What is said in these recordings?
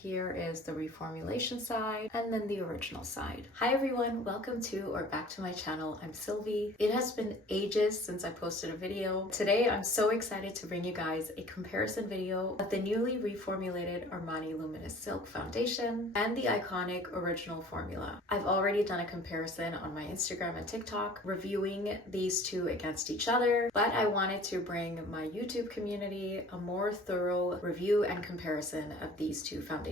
here is the reformulation side and then the original side. Hi everyone, welcome to or back to my channel. I'm Sylvie. It has been ages since I posted a video. Today I'm so excited to bring you guys a comparison video of the newly reformulated Armani Luminous Silk foundation and the iconic original formula. I've already done a comparison on my Instagram and TikTok reviewing these two against each other, but I wanted to bring my YouTube community a more thorough review and comparison of these two foundations.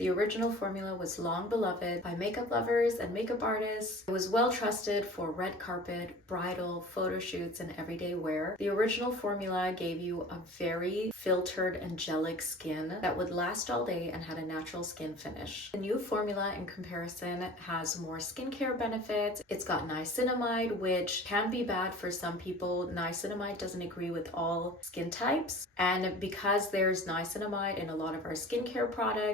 The original formula was long beloved by makeup lovers and makeup artists. It was well trusted for red carpet, bridal, photo shoots, and everyday wear. The original formula gave you a very filtered, angelic skin that would last all day and had a natural skin finish. The new formula in comparison has more skincare benefits. It's got niacinamide, which can be bad for some people. Niacinamide doesn't agree with all skin types, and because there's niacinamide in a lot of our skincare products,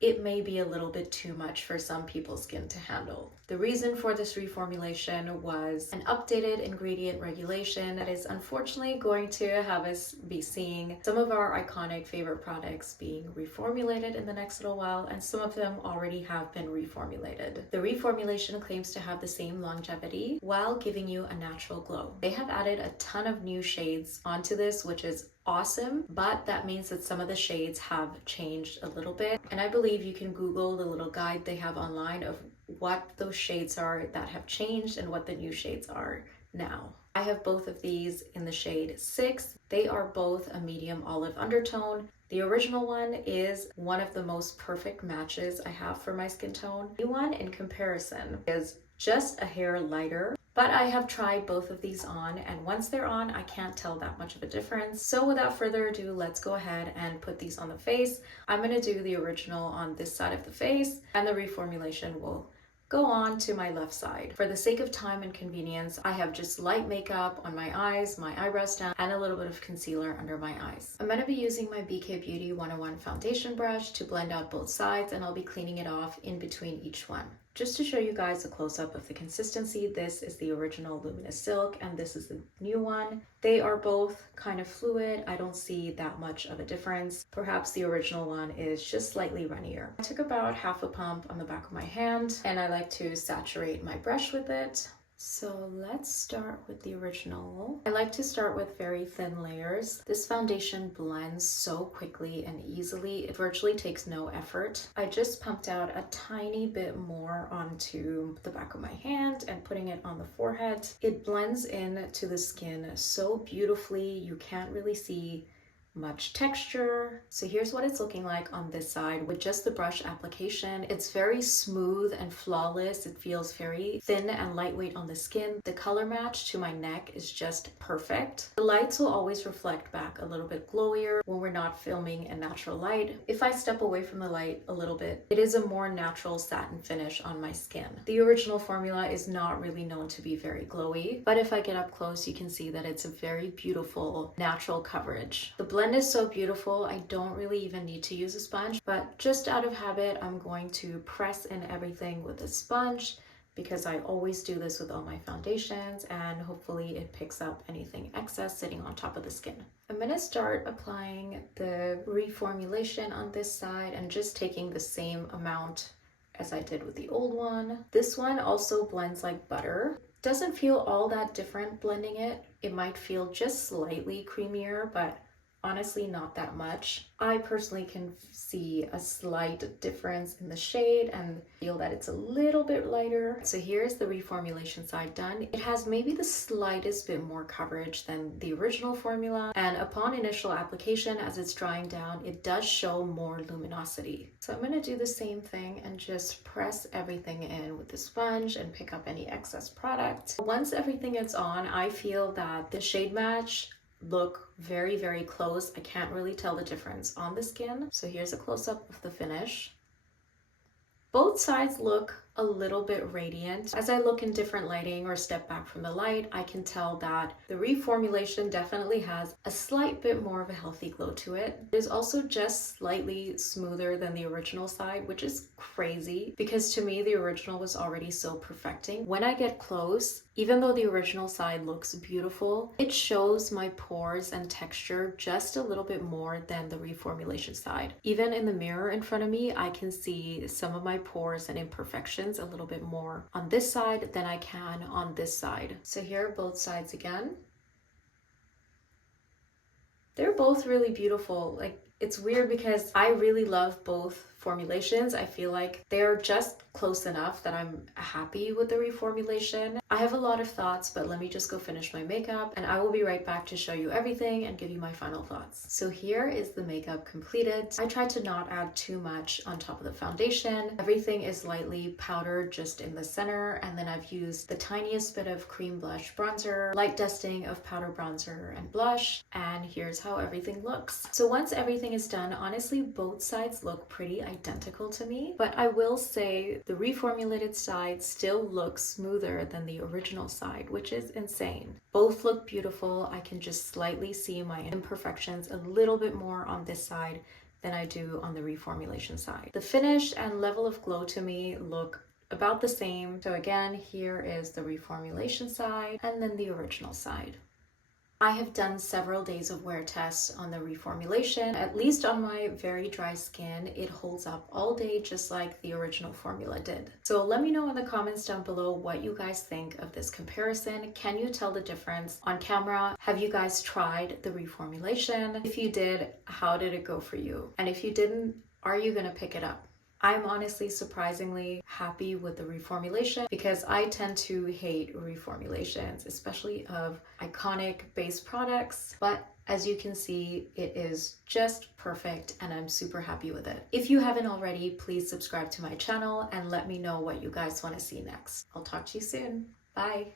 it may be a little bit too much for some people's skin to handle. The reason for this reformulation was an updated ingredient regulation that is unfortunately going to have us be seeing some of our iconic favorite products being reformulated in the next little while, and some of them already have been reformulated. The reformulation claims to have the same longevity while giving you a natural glow. They have added a ton of new shades onto this, which is awesome, but that means that some of the shades have changed a little bit, and I believe you can Google the little guide they have online of what those shades are that have changed and what the new shades are now. I have both of these in the shade 6. They are both a medium olive undertone. The original one is one of the most perfect matches I have for my skin tone. The new one in comparison is just a hair lighter, but I have tried both of these on, and once they're on, I can't tell that much of a difference. So without further ado, let's go ahead and put these on the face. I'm going to do the original on this side of the face, and the reformulation will go on to my left side. For the sake of time and convenience, I have just light makeup on my eyes, my eyebrows down, and a little bit of concealer under my eyes. I'm going to be using my BK Beauty 101 foundation brush to blend out both sides, and I'll be cleaning it off in between each one. Just to show you guys a close-up of the consistency, this is the original Luminous Silk and this is the new one. They are both kind of fluid. I don't see that much of a difference. Perhaps the original one is just slightly runnier. I took about half a pump on the back of my hand, and I like to saturate my brush with it. So let's start with the original. I like to start with very thin layers. This foundation blends so quickly and easily. It virtually takes no effort. I just pumped out a tiny bit more onto the back of my hand and putting it on the forehead. It blends in to the skin so beautifully. You can't really see much texture. So here's what it's looking like on this side with just the brush application. It's very smooth and flawless. It feels very thin and lightweight on the skin. The color match to my neck is just perfect. The lights will always reflect back a little bit glowier when we're not filming in natural light. If I step away from the light a little bit, it is a more natural satin finish on my skin. The original formula is not really known to be very glowy, but if I get up close, you can see that it's a very beautiful natural coverage. The blend is so beautiful, I don't really even need to use a sponge, but just out of habit, I'm going to press in everything with a sponge because I always do this with all my foundations, and hopefully it picks up anything excess sitting on top of the skin. I'm going to start applying the reformulation on this side and just taking the same amount as I did with the old one. This one also blends like butter. Doesn't feel all that different blending it. It might feel just slightly creamier, but honestly not that much. I personally can see a slight difference in the shade and feel that it's a little bit lighter. So here's the reformulation side done. It has maybe the slightest bit more coverage than the original formula, and upon initial application, as it's drying down, it does show more luminosity. So I'm going to do the same thing and just press everything in with the sponge and pick up any excess product. Once everything is on, I feel that the shade match look very, very close. I can't really tell the difference on the skin. So here's a close-up of the finish. Both sides look a little bit radiant. As I look in different lighting or step back from the light, I can tell that the reformulation definitely has a slight bit more of a healthy glow to it. It is also just slightly smoother than the original side, which is crazy because to me the original was already so perfecting. When I get close, even though the original side looks beautiful, it shows my pores and texture just a little bit more than the reformulation side. Even in the mirror in front of me, I can see some of my pores and imperfections a little bit more on this side than I can on this side. So here are both sides again. They're both really beautiful. Like, it's weird because I really love both formulations. I feel like they're just close enough that I'm happy with the reformulation. I have a lot of thoughts, but let me just go finish my makeup and I will be right back to show you everything and give you my final thoughts. So here is the makeup completed. I tried to not add too much on top of the foundation. Everything is lightly powdered just in the center, and then I've used the tiniest bit of cream blush bronzer, light dusting of powder bronzer and blush, and here's how everything looks. So once everything is done, honestly both sides look pretty identical to me, but I will say the reformulated side still looks smoother than the original side, which is insane. Both look beautiful. I can just slightly see my imperfections a little bit more on this side than I do on the reformulation side. The finish and level of glow to me look about the same. So again, here is the reformulation side and then the original side. I have done several days of wear tests on the reformulation. At least on my very dry skin, it holds up all day just like the original formula did. So let me know in the comments down below what you guys think of this comparison. Can you tell the difference on camera? Have you guys tried the reformulation? If you did, how did it go for you? And if you didn't, are you gonna pick it up? I'm honestly surprisingly happy with the reformulation because I tend to hate reformulations, especially of iconic base products. But as you can see, it is just perfect and I'm super happy with it. If you haven't already, please subscribe to my channel and let me know what you guys want to see next. I'll talk to you soon. Bye.